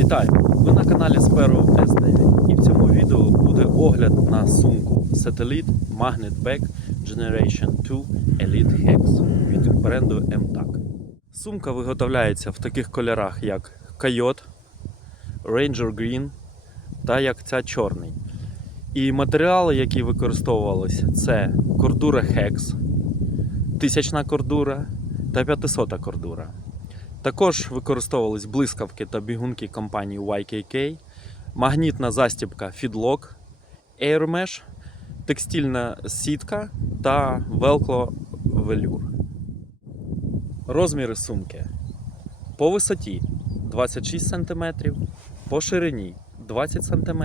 Вітаю! Ви на каналі Sparrow S9 і в цьому відео буде огляд на сумку Satellite Magnet Bag Generation 2 Elite Hex від бренду MTAC. Сумка виготовляється в таких кольорах, як Coyote, Ranger Green та як ця чорний. І матеріали, які використовувалися, це кордура Hex, тисячна кордура та 500 кордура. Також використовувались блискавки та бігунки компанії YKK, магнітна застібка Feedlock, Airmesh, текстильна сітка та Velcro Velour. Розміри сумки по висоті 26 см, по ширині 20 см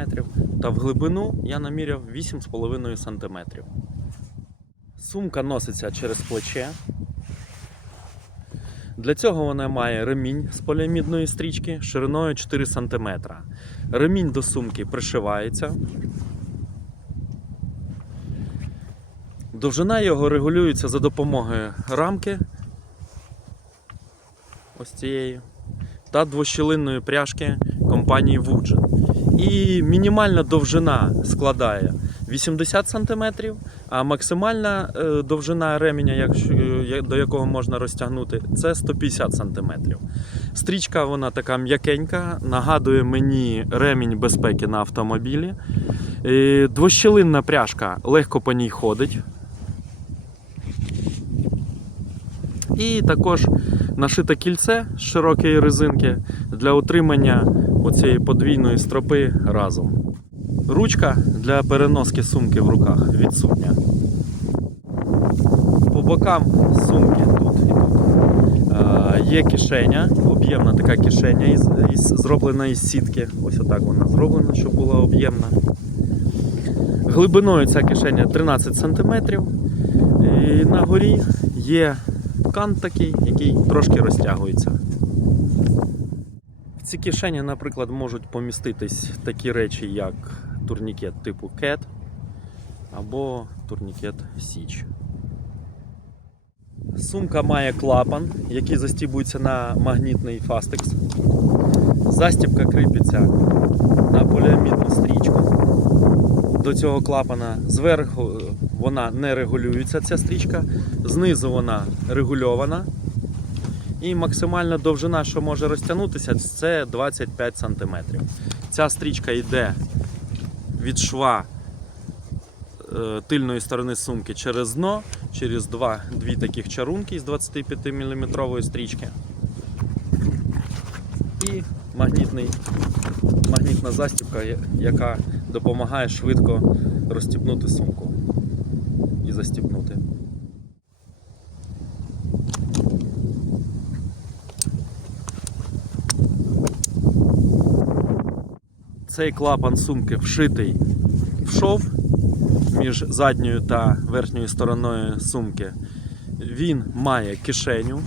та в глибину я наміряв 8,5 см. Сумка носиться через плече. Для цього вона має ремінь з поліамідної стрічки шириною 4 см. Ремінь до сумки пришивається. Довжина його регулюється за допомогою рамки ось цієї та двощілинної пряжки компанії Woodgen. І мінімальна довжина складає 80 см, а максимальна е, довжина ременя, е, до якого можна розтягнути, це 150 см. Стрічка вона така м'якенька, нагадує мені ремінь безпеки на автомобілі. Е, Двощілинна пряжка легко по ній ходить. І також нашите кільце з широкої резинки для утримання оцієї подвійної стропи разом. Ручка для переноски сумки в руках відсутня. По бокам сумки тут і тут е, є кишеня, об'ємна така кишеня, із, із, зроблена із сітки. Ось отак вона зроблена, щоб була об'ємна. Глибиною ця кишеня 13 см. І на горі є кант такий, який трошки розтягується. В ці кишені, наприклад, можуть поміститись такі речі, як турнікет типу CAT або турнікет Січ. Сумка має клапан, який застібується на магнітний фастекс. Застібка кріпиться на поліамідну стрічку. До цього клапана зверху е, вона не регулюється, ця стрічка, знизу вона регульована. І максимальна довжина, що може розтягнутися, це 25 см. Ця стрічка йде від шва е, тильної сторони сумки через дно, через два, дві таких чарунки з 25 мм стрічки. І магнітний, магнітна застібка, яка допомагає швидко розстібнути сумку і застібнути. Цей клапан сумки вшитий в шов між задньою та верхньою стороною сумки. Він має кишеню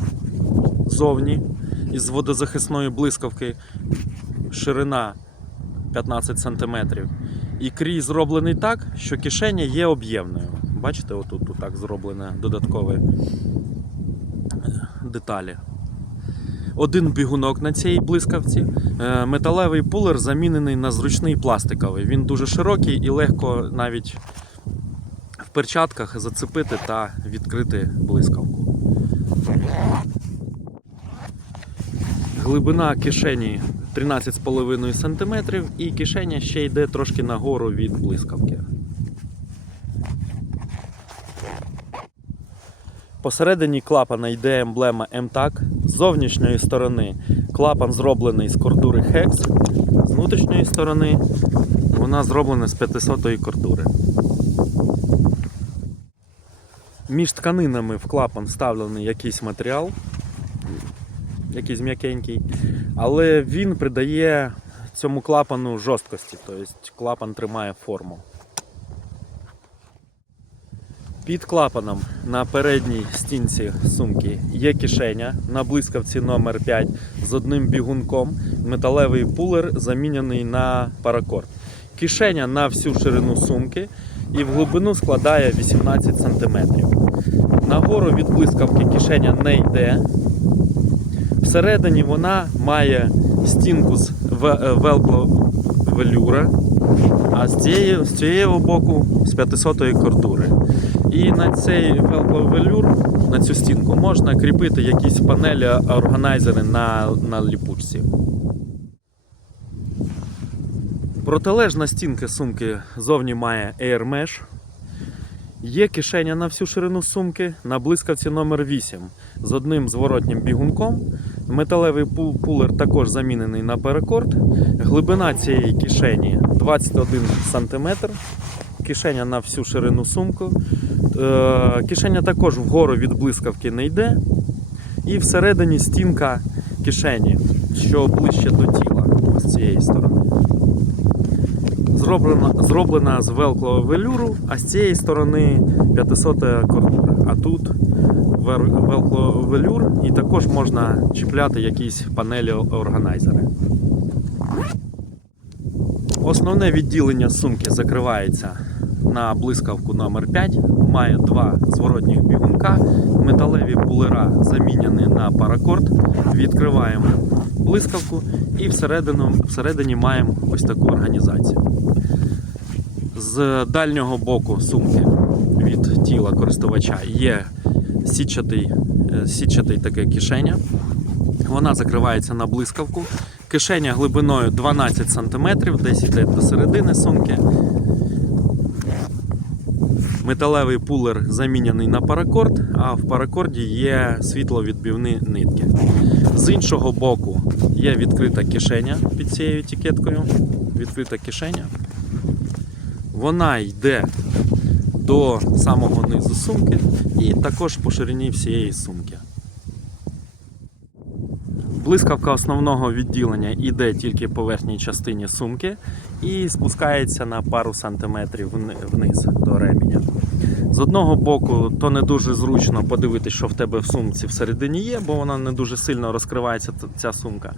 зовні із водозахисної блискавки, ширина 15 см. І крій зроблений так, що кишеня є об'ємною. Бачите, отут тут так зроблено додаткові е, деталі. Один бігунок на цій блискавці. Е, Металевий пулер замінений на зручний пластиковий. Він дуже широкий і легко навіть в перчатках зацепити та відкрити блискавку. Глибина кишені 13,5 см і кишеня ще йде трошки нагору від блискавки. Посередині клапана йде емблема MTAC. З зовнішньої сторони клапан зроблений з кордури Hex, з внутрішньої сторони вона зроблена з 500 кордури. Між тканинами в клапан вставлений якийсь матеріал, якийсь м'якенький, але він придає цьому клапану жорсткості, тобто клапан тримає форму. Під клапаном на передній стінці сумки є кишеня на блискавці номер 5 з одним бігунком. Металевий пулер заміняний на паракорд. Кишеня на всю ширину сумки і в глибину складає 18 см. Нагору від блискавки кишеня не йде. Всередині вона має стінку з е, велкло велюра, а з цієї, з цієї боку з 500 кордури. І на цей велкло велюр, на цю стінку, можна кріпити якісь панелі, органайзери на, на ліпучці. Протилежна стінка сумки зовні має Air Mesh. Є кишеня на всю ширину сумки на блискавці номер 8 з одним зворотнім бігунком. Металевий пулер також замінений на перекорд. Глибина цієї кишені 21 см. Кишеня на всю ширину сумку. Е, Кишеня також вгору від блискавки не йде. І всередині стінка кишені, що ближче до тіла, з цієї сторони. Зроблена, зроблена з велкло велюру, а з цієї сторони 500 кордура. А тут велкло велюр і також можна чіпляти якісь панелі органайзери. Основне відділення сумки закривається на блискавку номер 5 має два зворотніх бігунка, металеві пулера заміняні на паракорд. Відкриваємо блискавку і всередину, всередині маємо ось таку організацію. З дальнього боку сумки від тіла користувача є сітчатий, е, сітчатий таке кишеня. Вона закривається на блискавку. Кишеня глибиною 12 см, десь йде до середини сумки. Металевий пулер заміняний на паракорд, а в паракорді є світловідбивні нитки. З іншого боку є відкрита кишеня під цією етикеткою. Відкрита кишеня. Вона йде до самого низу сумки і також по ширині всієї сумки. Блискавка основного відділення йде тільки по верхній частині сумки і спускається на пару сантиметрів вниз до ременя. З одного боку, то не дуже зручно подивитися, що в тебе в сумці всередині є, бо вона не дуже сильно розкривається ця сумка.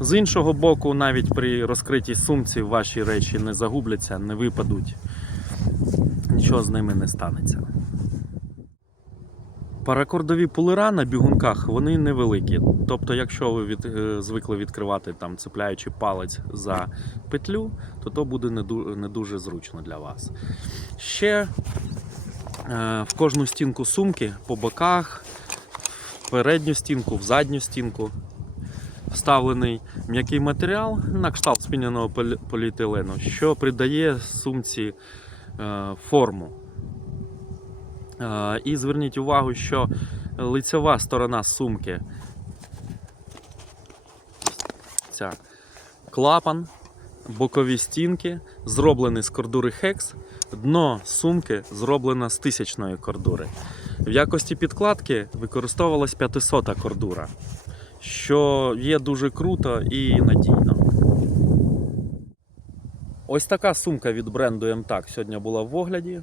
З іншого боку, навіть при розкритій сумці ваші речі не загубляться, не випадуть, нічого з ними не станеться. Паракордові пулера на бігунках вони невеликі. Тобто, якщо ви від, е, звикли відкривати там, цепляючи палець за петлю, то то буде не, ду- не дуже зручно для вас. Ще е, в кожну стінку сумки по боках, в передню стінку, в задню стінку вставлений м'який матеріал на кшталт спіненого полі- поліетилену, що придає сумці е, форму. І зверніть увагу, що лицева сторона сумки. Ця клапан, бокові стінки зроблені з кордури Hex, дно сумки зроблено з тисячної кордури. В якості підкладки використовувалась 500 кордура, що є дуже круто і надійно. Ось така сумка від бренду MTAC сьогодні була в огляді.